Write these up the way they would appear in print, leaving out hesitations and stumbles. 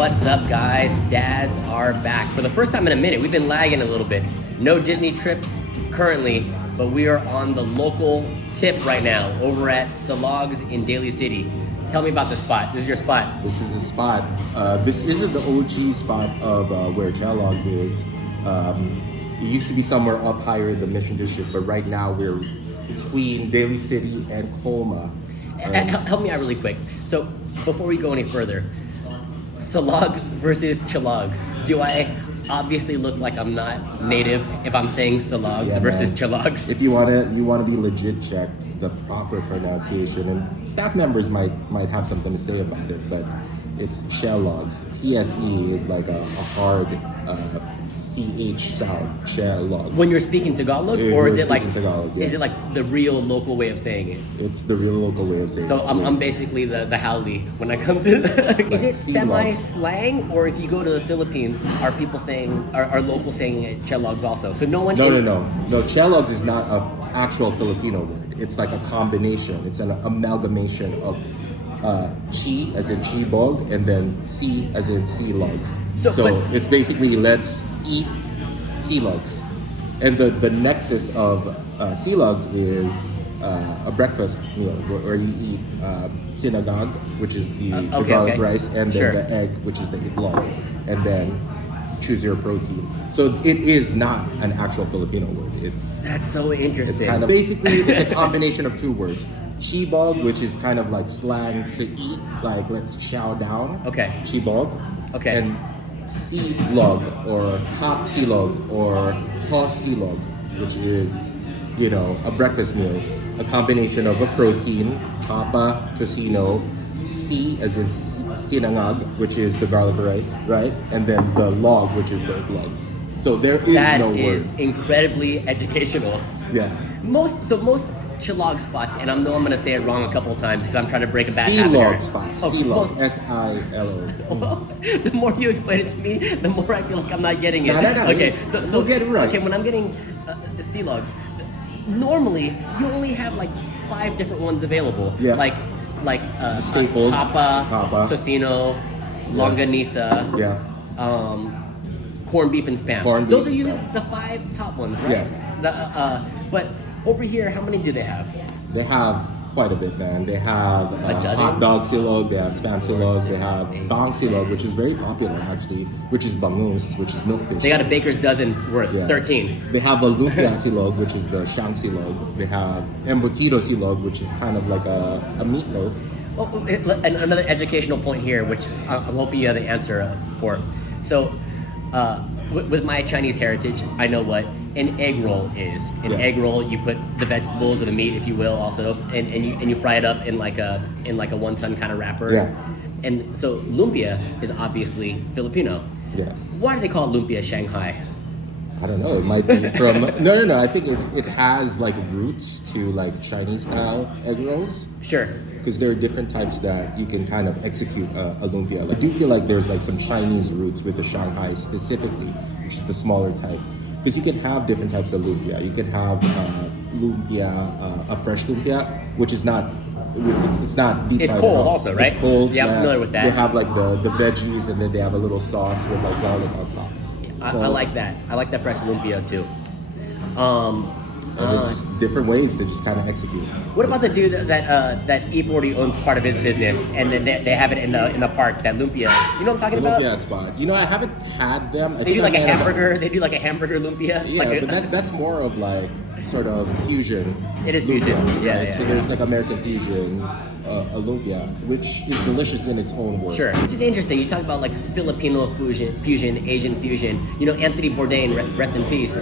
What's up, guys? Dads are back. For the first time in a minute, we've been lagging a little bit. No Disney trips currently, but we are on the local tip right now over at Silog's in Daly City. Tell me about this spot. This is your spot. This is a spot. This isn't the OG spot of where Kellogg's is. It used to be somewhere up higher in the Mission District, but right now we're between Daly City and Colma. And help me out really quick. So before we go any further, Silog's versus Chilog's. Do I obviously look like I'm not native if I'm saying Silog's versus Chilog's? If you wanna be legit, check the proper pronunciation, and staff members might have something to say about it, but it's Kellogg's. TSE is like a hard CH sound. Kellogg's. When you're speaking Tagalog, or is it like Tagalog, yeah. Is it like the real local way of saying it? It's the real local way of saying it. So I'm basically the howly when I come to is it semi Silog. slang, or if you go to the Philippines, are people saying are locals saying Chelogs also? So no one No, Kellogg's is not an actual Filipino word. It's like a combination. It's an amalgamation of chi as in chibog, and then si as in silogs. So it's basically let's eat silogs. And the nexus of silogs is a breakfast meal where you eat sinagang, which is the garlic rice, and then the egg, which is the itlog, and then choose your protein. So it is not an actual Filipino word. That's so interesting. It's kind of basically it's a combination of two words. Chibog, which is kind of like slang to eat, like let's chow down. Okay. Chibog. Okay. And silog or Tapsilog or Tocilog, which is, a breakfast meal, a combination of a protein, Tapa, Tocino, si as in sinangag, which is the garlic rice, right? And then the log, which is the itlog. So there is no word. That is incredibly educational. Yeah. Most Chilog spots, and I know I'm going to say it wrong a couple of times because I'm trying to break a bad habit here. Silog spots. Silog. S-I-L-O. Well, the more you explain it to me, the more I feel like I'm not getting it. No. Okay, so we'll get it right. Okay, when I'm getting the Silogs, normally you only have like 5 different ones available. Yeah. Like the staples. Tapa, Tocino, Longanisa. Yeah. Corned beef and spam. Those are usually the 5 top ones, right? Yeah. But over here, how many do they have? They have quite a bit, man. They have hot dog silog, they have spam silog, they have bang silog, which is very popular actually, which is bangus, which is milkfish. They got a baker's dozen worth, 13. They have a lumpia silog, which is the shang silog. They have embutido silog, which is kind of like a meatloaf. Oh, and another educational point here, which I'm hoping you have the answer for. So, with my Chinese heritage, I know what an egg roll is. Egg roll, you put the vegetables or the meat, if you will, also, and you fry it up in like a 1-ton kind of wrapper. Yeah. And so lumpia is obviously Filipino. Yeah. Why do they call it lumpia Shanghai? I don't know. It might be from no. I think it has like roots to like Chinese style egg rolls. Sure. Because there are different types that you can kind of execute a lumpia. Like, do you feel like there's like some Chinese roots with the Shanghai specifically, which is the smaller type? Because you can have different types of lumpia. You can have lumpia, a fresh lumpia, which is not, it's not deep fried. It's cold also, right? It's cold. Yeah, I'm familiar with that. They have like the veggies, and then they have a little sauce with like garlic on top. I like that. I like that fresh lumpia too. There's just different ways to just kind of execute. What about the dude that E40 owns part of his business, and then they have it in the park, that lumpia? You know what I'm talking about? Lumpia spot. I haven't had them. They do like a hamburger. They do like a hamburger lumpia. Yeah, but that's more of like sort of fusion. It is lumpia, fusion. Right? Yeah. So there's like American fusion, a lumpia, which is delicious in its own way. Sure. Which is interesting. You talk about like Filipino fusion, Asian fusion. Anthony Bourdain, rest in peace.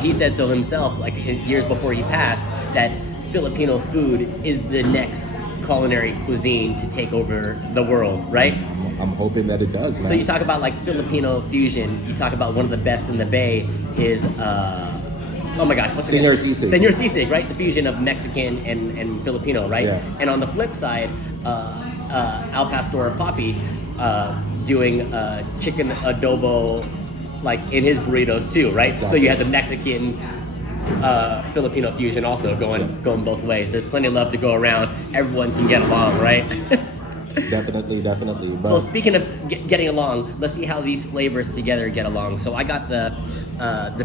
He said so himself, like years before he passed, that Filipino food is the next culinary cuisine to take over the world, right? I'm hoping that it does, man. So you talk about like Filipino fusion. You talk about one of the best in the Bay is oh my gosh, what's it? Senor Sisig. Senor Sisig, right? The fusion of Mexican and Filipino, right? Yeah. And on the flip side, Al Pastor Papi doing chicken adobo like in his burritos too, right? Exactly. So you had the Mexican Filipino fusion also going both ways. There's plenty of love to go around. Everyone can get along, right? Definitely. So But speaking of getting along, let's see how these flavors together get along. So I got the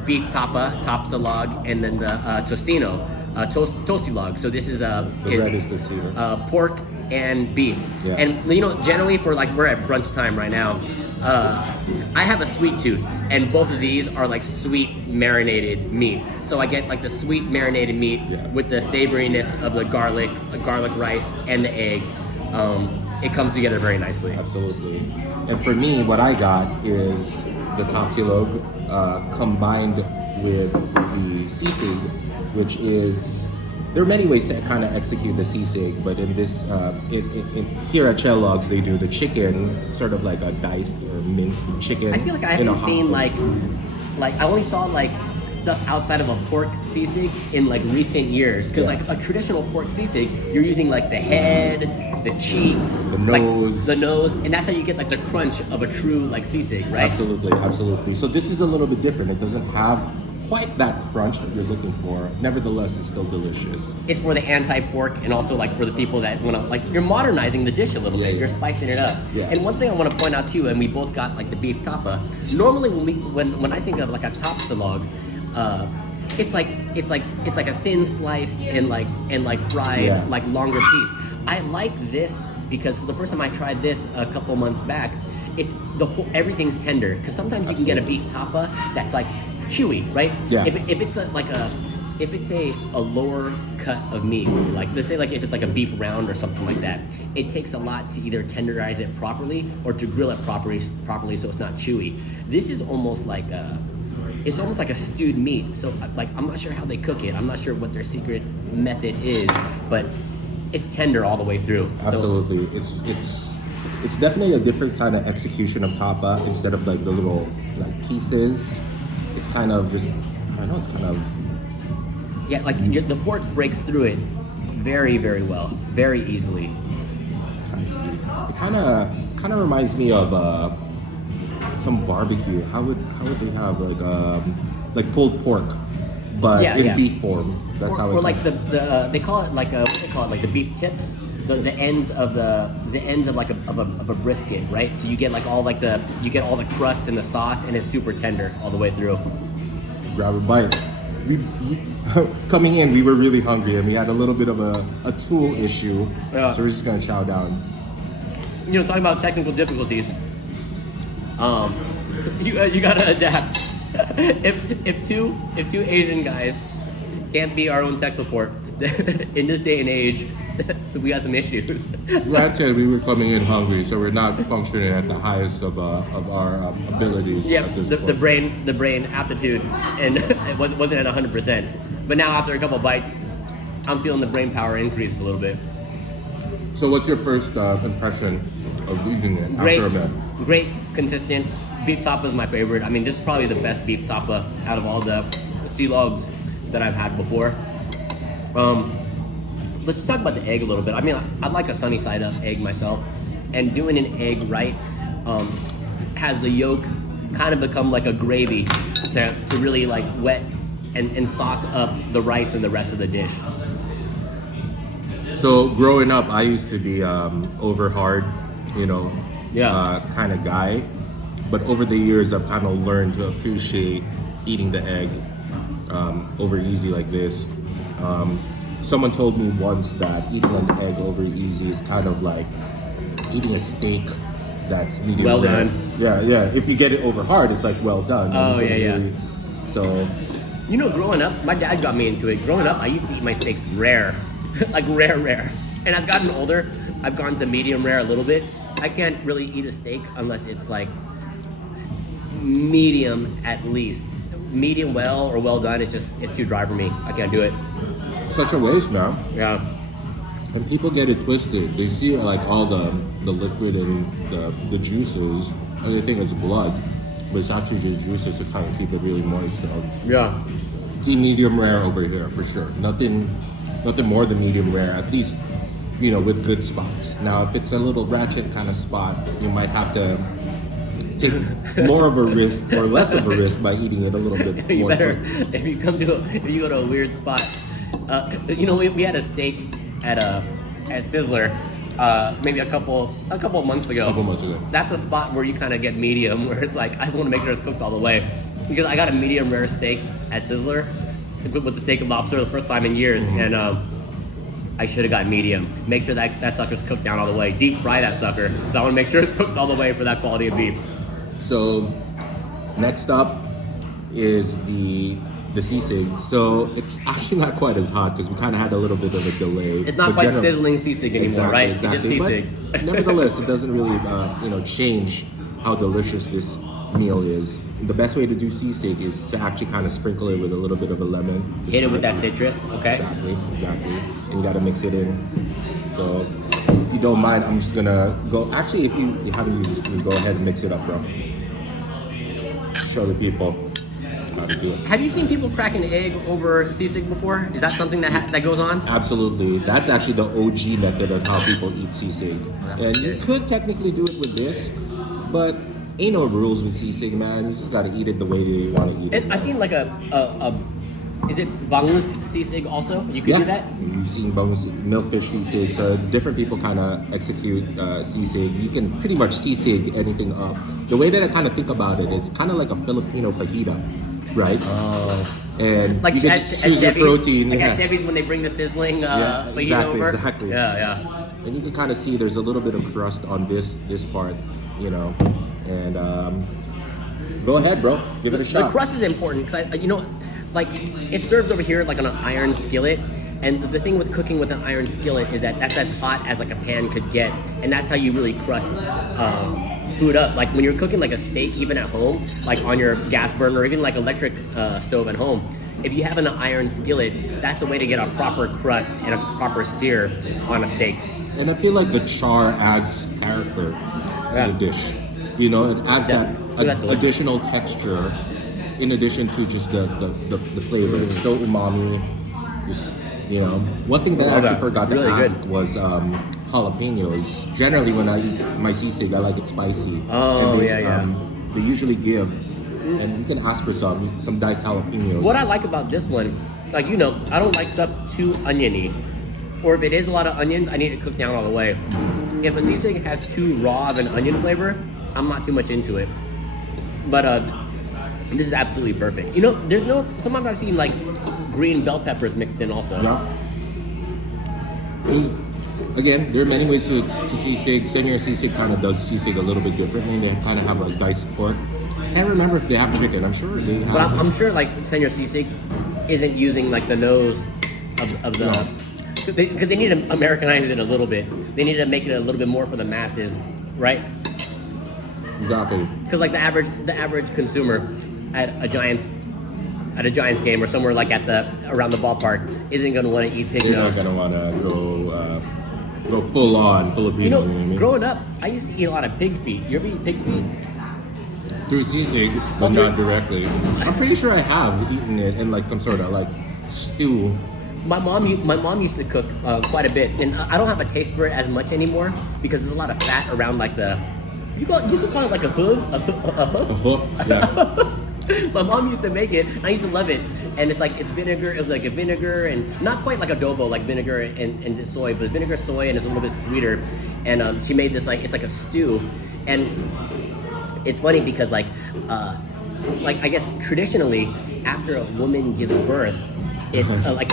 beef tapa, Tapsilog, and then the Tocino, Tocilog. So this is the red is the cedar. pork and beef. Yeah. And you know, generally for like we're at brunch time right now. I have a sweet tooth, and both of these are like sweet marinated meat. So I get like the sweet marinated meat Yeah. with the savoriness of the garlic rice, and the egg. It comes together very nicely. Absolutely. And for me, what I got is the Tapsilog combined with the Sisig, which is, there are many ways to kind of execute the Sisig, but in this, here at Kellogg's, they do the chicken, sort of like a diced or minced chicken. I feel like I in a haven't seen hot pot. like I only saw like stuff outside of a pork sisig in like recent years, because Yeah. like a traditional pork sisig, you're using like the head, the cheeks, The like, nose. the nose, and that's how you get like the crunch of a true like sisig, right? Absolutely. So this is a little bit different. It doesn't have quite that crunch that you're looking for. Nevertheless, it's still delicious. It's for the anti-pork, and also like for the people that want to, like, you're modernizing the dish a little bit. Yeah. You're spicing it up. Yeah. And one thing I want to point out too, and we both got like the beef tapa. Normally when I think of like a Tapsilog, it's like a thin slice and like fried Yeah. like longer piece. I like this because the first time I tried this a couple months back, it's everything's tender, because sometimes you can get a Absolutely. beef tapa that's like chewy, right? Yeah. If it's if it's a lower cut of meat, like let's say like if it's like a beef round or something like that, it takes a lot to either tenderize it properly or to grill it properly so it's not chewy. This is almost like it's almost like a stewed meat. So like I'm not sure how they cook it. I'm not sure what their secret method is, but it's tender all the way through. So, Absolutely. It's definitely a different kind of execution of tapa. Instead of like the little like pieces, it's kind of just, I know it's kind of, yeah, like the pork breaks through it very, very well, very easily. it kind of reminds me of some barbecue. How would they have like pulled pork, but Yeah, in yeah. beef form? That's how it. Or like the they call it like what they call it, like the beef tips, the ends of like a brisket, right? So you get like all the crust and the sauce, and it's super tender all the way through. Grab a bite. We coming in, we were really hungry, and we had a little bit of a tool issue, Yeah. so we're just gonna chow down. You know, talking about technical difficulties, you gotta adapt. if two Asian guys can't be our own tech support in this day and age, we got some issues. Granted, we were coming in hungry, so we're not functioning at the highest of our abilities. Yeah, at this the point. brain aptitude, and it wasn't at 100%. But now after a couple bites, I'm feeling the brain power increase a little bit. So, what's your first impression of eating it Great, after a meal? great, consistent. Beef tapa is my favorite. I mean, this is probably the best beef tapa out of all the silogs that I've had before. Let's talk about the egg a little bit. I mean, I like a sunny side up egg myself, and doing an egg right has the yolk kind of become like a gravy to really like wet and sauce up the rice and the rest of the dish. So, growing up, I used to be over hard, Yeah. kind of guy. But over the years, I've kind of learned to appreciate eating the egg over easy like this. Someone told me once that eating an egg over easy is kind of like eating a steak that's medium Well rare. done. Yeah. If you get it over hard, it's like well done. Oh, You can yeah. So, You know, growing up, my dad got me into it. Growing up, I used to eat my steaks rare, like rare. And I've gotten older, I've gone to medium rare a little bit. I can't really eat a steak unless it's like medium at least. Medium well or well done, it's too dry for me. I can't do it. such a waste, man. Yeah. And people get it twisted. They see like all the liquid and the juices, and they think it's blood, but it's actually just juices to kind of keep it really moist. So, Yeah. team medium rare over here for sure. Nothing more than medium rare. At least, with good spots. Now, if it's a little ratchet kind of spot, you might have to take more of a risk or less of a risk by eating it a little bit You more. better, if you go to a weird spot. We had a steak at Sizzler, maybe a couple of months ago. That's a spot where you kind of get medium, where it's like I want to make sure it's cooked all the way, because I got a medium rare steak at Sizzler with the steak and lobster the first time in years, and I should have got medium. Make sure that sucker's cooked down all the way. Deep fry that sucker, so I want to make sure it's cooked all the way for that quality of beef. So next up is the sisig. So it's actually not quite as hot because we kind of had a little bit of a delay. It's not quite sizzling sisig anymore, right? Exactly. It's just sisig. But nevertheless, it doesn't really change how delicious this meal is. The best way to do sisig is to actually kind of sprinkle it with a little bit of a lemon. Hit it with that citrus, okay? Exactly. And you got to mix it in. So if you don't mind, I'm just gonna go. Actually, if you haven't used this, go ahead and mix it up, bro. Show the people how to do it. Have you seen people crack an egg over sisig before? Is that something that goes on? Absolutely. That's actually the OG method on how people eat sisig. And you could technically do it with this, but ain't no rules with sisig, man. You just gotta eat it the way you want to eat it. And I've seen like is it bangus sisig also? You could do that? You've seen bangus, milkfish sisig. So different people kind of execute sisig. You can pretty much sisig anything up. The way that I kind of think about it is kind of like a Filipino fajita, right? And like you can just choose your protein. Like at Chevy's when they bring the sizzling fajita over. Exactly. Yeah. And you can kind of see there's a little bit of crust on this part, And go ahead, bro. Give it a shot. The crust is important because like it's served over here like on an iron skillet. And the thing with cooking with an iron skillet is that that's as hot as like a pan could get, and that's how you really crust food up. Like when you're cooking like a steak, even at home, like on your gas burner or even like electric stove at home, if you have an iron skillet, that's the way to get a proper crust and a proper sear on a steak. And I feel like the char adds character to the dish. It adds that additional texture in addition to just the flavor. It's so umami. Just, one thing that I actually forgot to ask was jalapenos. Generally, when I eat my sisig, I like it spicy. They usually give, and you can ask for some diced jalapenos. What I like about this one, I don't like stuff too oniony. Or if it is a lot of onions, I need it cooked down all the way. If a sisig has too raw of an onion flavor, I'm not too much into it. But this is absolutely perfect. Sometimes I've seen like green bell peppers mixed in also. Yeah. Again, there are many ways to sisig. Senor Sisig kind of does sisig a little bit differently. They kind of have a diced pork. I can't remember if they have chicken. I'm sure they have. But I'm sure like Senor Sisig isn't using like the nose of the... No. Because they need to Americanize it a little bit. They need to make it a little bit more for the masses, right? Exactly. Because like the average consumer at a Giants game or somewhere like around the ballpark isn't going to want to eat pig nose. They're not going to want to go full on Filipino. Growing up, I used to eat a lot of pig feet. You ever eat pig feet? Through sisig, but not directly. I'm pretty sure I have eaten it in like some sort of like stew. My mom used to cook quite a bit, and I don't have a taste for it as much anymore because there's a lot of fat around like the. You used to call it like a hoof? A hoof, yeah. My mom used to make it. I used to love it, and it's vinegar. It was like a vinegar and not quite like adobo, like vinegar and soy, but it's vinegar, soy, and it's a little bit sweeter. And she made this it's like a stew, and it's funny because like I guess traditionally after a woman gives birth, it's like.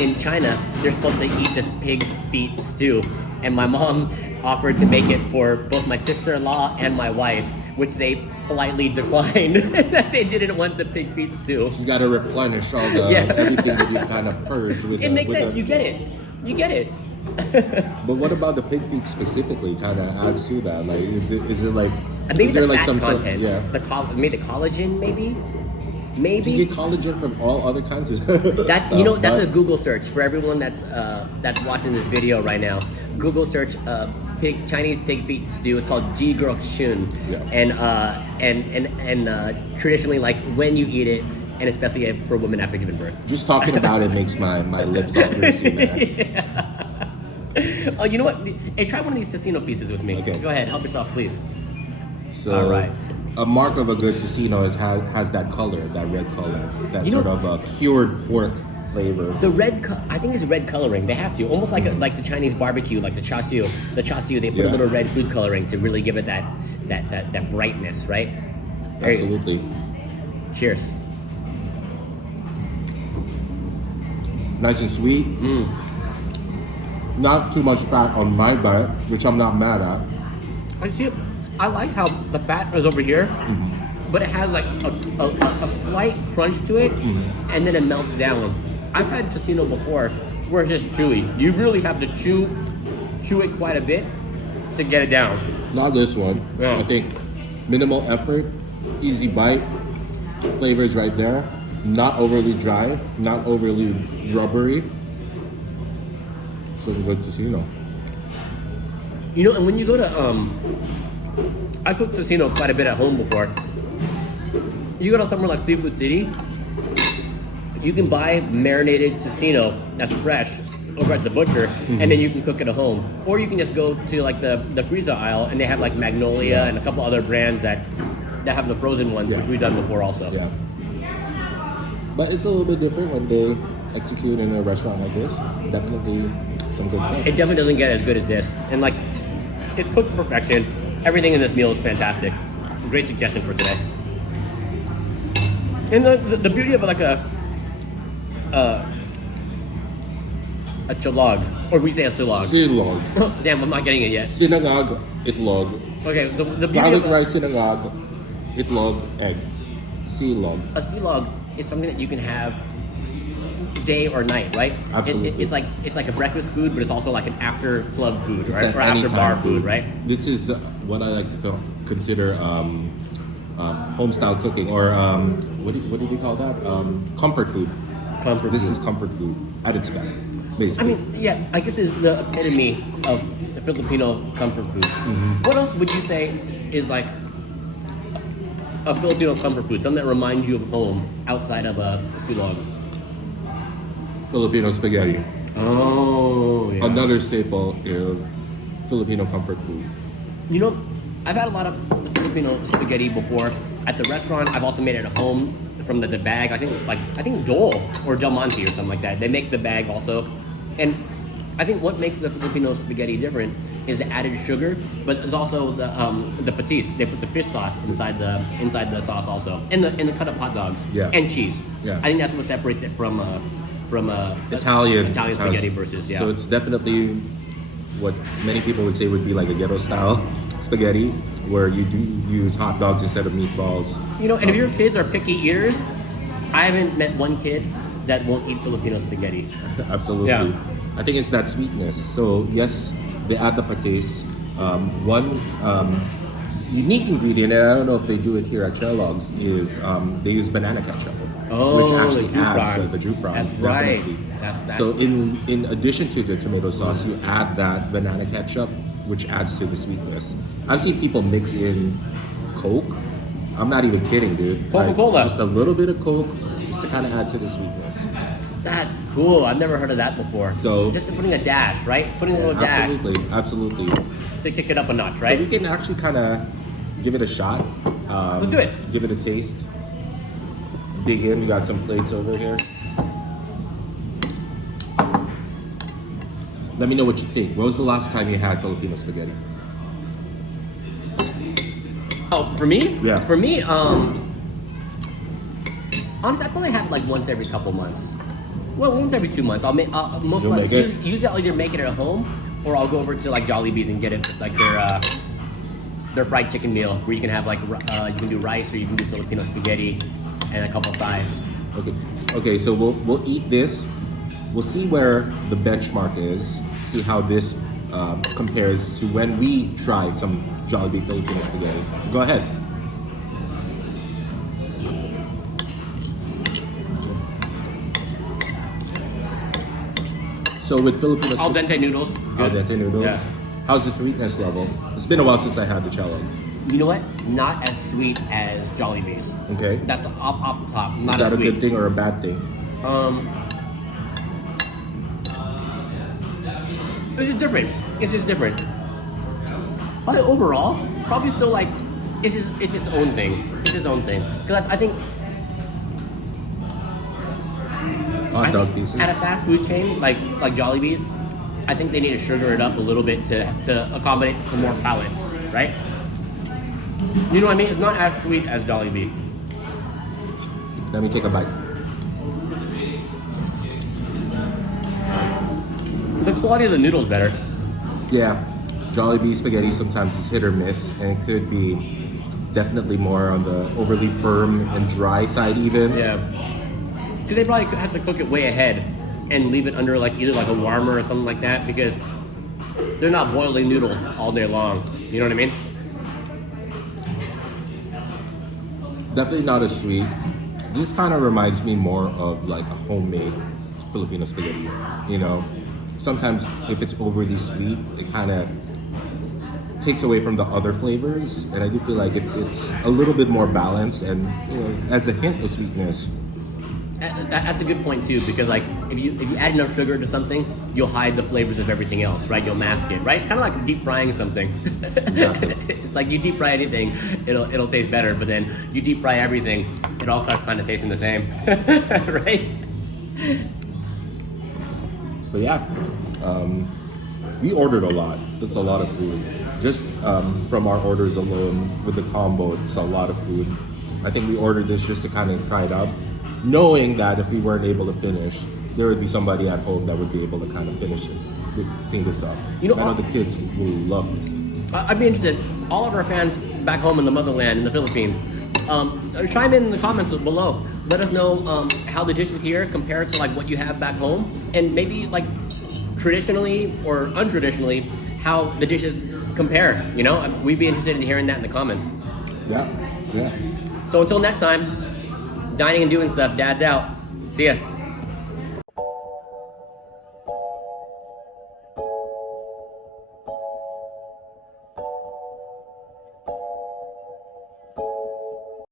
In China, they're supposed to eat this pig feet stew, and my mom offered to make it for both my sister-in-law and my wife, which they politely declined. They didn't want the pig feet stew. You got to replenish all the everything that you kind of purge with. It makes sense. You get it. But what about the pig feet specifically? Kind of adds to that. Like, is it like? Maybe is there the like fat some content. Maybe the collagen, maybe. You get collagen from all other kinds of that's stuff, that's a Google search for everyone that's watching this video right now. Google search Chinese pig feet stew. It's called ji grok shun. And traditionally, like when you eat it, and especially for women after giving birth. Just talking about it makes my lips all greasy, man. Yeah. Oh, you know what? Hey, try one of these tocino pieces with me. Okay. Go ahead, help yourself, please. So, all right. A mark of a good tocino has that color, that red color, that sort of cured pork flavor. The I think it's red coloring. They have to, almost like like the Chinese barbecue, like the char siu. The char siu, they put a little red food coloring to really give it that brightness, right? Absolutely. Cheers. Nice and sweet. Not too much fat on my bite, which I'm not mad at. I see. I like how the fat is over here, but it has like a slight crunch to it, and then it melts down. I've had tocino before where it's just chewy. You really have to chew it quite a bit to get it down. Not this one. Yeah. I think minimal effort, easy bite, flavors right there. Not overly dry, not overly rubbery. So good tocino. You know, and when you go to I cooked tocino quite a bit at home before. You go to somewhere like Seafood City, you can buy marinated tocino that's fresh over at the butcher, and then you can cook it at home. Or you can just go to like the freezer aisle, and they have like Magnolia and a couple other brands that have the frozen ones, which we've done before also. Yeah. But it's a little bit different when they execute in a restaurant like this. Definitely some good stuff. It definitely doesn't get as good as this. And like, it's cooked to perfection. Everything in this meal is fantastic. Great suggestion for today. And the beauty of like a chalog, or we say a silog. Silog. Damn, I'm not getting it yet. Sinangag, itlog. Okay, so the beauty Garlic of rice sinangag, itlog, egg. Silog. a silog is something that you can have day or night, right? Absolutely. It's like a breakfast food, but it's also like an after club food, It's right? an Or after anytime bar food, right? This is what I like to consider home style cooking, or what do you call that? Comfort food. Comfort This food. is comfort food at its best, I basically. mean, yeah, I guess is the epitome of the Filipino comfort food. What else would you say is like a Filipino comfort food? Something that reminds you of home outside of a silog? Filipino spaghetti. Oh, yeah. Another staple is Filipino comfort food. You know, I've had a lot of Filipino spaghetti before at the restaurant. I've also made it at home from the bag. I think Dole or Del Monte or something like that. They make the bag also, and I think what makes the Filipino spaghetti different is the added sugar, but there's also the patis. They put the fish sauce inside the sauce also, and the cut up hot dogs and cheese. Yeah. I think that's what separates it from Italian spaghetti versus So it's definitely what many people would say would be like a ghetto style spaghetti, where you do use hot dogs instead of meatballs. You know, and if your kids are picky eaters, I haven't met one kid that won't eat Filipino spaghetti. Absolutely. Yeah. I think it's that sweetness. So yes, they add the patis. One unique ingredient, and I don't know if they do it here at Chelog's, is they use banana ketchup, which actually the adds the jus fran. That's right. Definitely. That's So in addition to the tomato sauce, you add that banana ketchup, which adds to the sweetness. I've seen people mix in Coke. I'm not even kidding, dude. Coca-Cola. Just a little bit of Coke, just to kind of add to the sweetness. That's cool. I've never heard of that before. So- just putting a dash, right? Putting a little dash Absolutely. to kick it up a notch, right? So we can actually kind of give it a shot. Let's do it. Give it a taste. Dig in. We got some plates over here. Let me know what you think. When was the last time you had Filipino spaghetti? Oh, for me? Yeah. For me, honestly, I probably have it like once every couple months. Well, once every 2 months. I'll make most You'll likely. make it? Usually, I'll either make it at home or I'll go over to like Jollibee's and get it like their fried chicken meal, where you can have like you can do rice or you can do Filipino spaghetti and a couple sides. Okay. So we'll eat this. We'll see where the benchmark is. See how this compares to when we try some Jollibee Filipino spaghetti. Go ahead. So with Filipino Al dente noodles. Al good. dente noodles. Yeah. How's the sweetness level? It's been a while since I had the cello. You know what? Not as sweet as Jollibee's. Okay. That's off the top. Not Is that as a sweet. good thing or a bad thing? It's different. It's just different. But overall, probably still like it's its own thing. It's its own thing. Because I think Hot dog pieces. At a fast food chain like Jollibee's, I think they need to sugar it up a little bit to accommodate for more palates, right? You know what I mean? It's not as sweet as Jollibee. Let me take a bite. The quality of the noodles better. Yeah, Jollibee spaghetti sometimes is hit or miss, and it could be definitely more on the overly firm and dry side even. Yeah. Because they probably have to cook it way ahead and leave it under like either like a warmer or something like that because they're not boiling noodles all day long. You know what I mean? Definitely not as sweet. This kind of reminds me more of like a homemade Filipino spaghetti. You know, sometimes if it's overly sweet, it kind of takes away from the other flavors, and I do feel like if it's a little bit more balanced and, you know, as a hint of sweetness. That's a good point too, because like if you add enough sugar to something, you'll hide the flavors of everything else, right? You'll mask it, right? Kind of like deep frying something. Exactly. It's like you deep fry anything, it'll taste better, but then you deep fry everything, it all starts kind of tasting the same, right? But yeah, we ordered a lot. It's a lot of food. Just from our orders alone with the combo, it's a lot of food. I think we ordered this just to kind of try it out, knowing that if we weren't able to finish, there would be somebody at home that would be able to kind of finish it, clean this up. You know, I know the kids will love this. I'd be interested. All of our fans back home in the motherland, in the Philippines, chime in the comments below. Let us know how the dishes here compare to like what you have back home, and maybe like traditionally or untraditionally, how the dishes compare. You know, we'd be interested in hearing that in the comments. Yeah, yeah. So until next time, dining and doing stuff. Dad's out. See ya.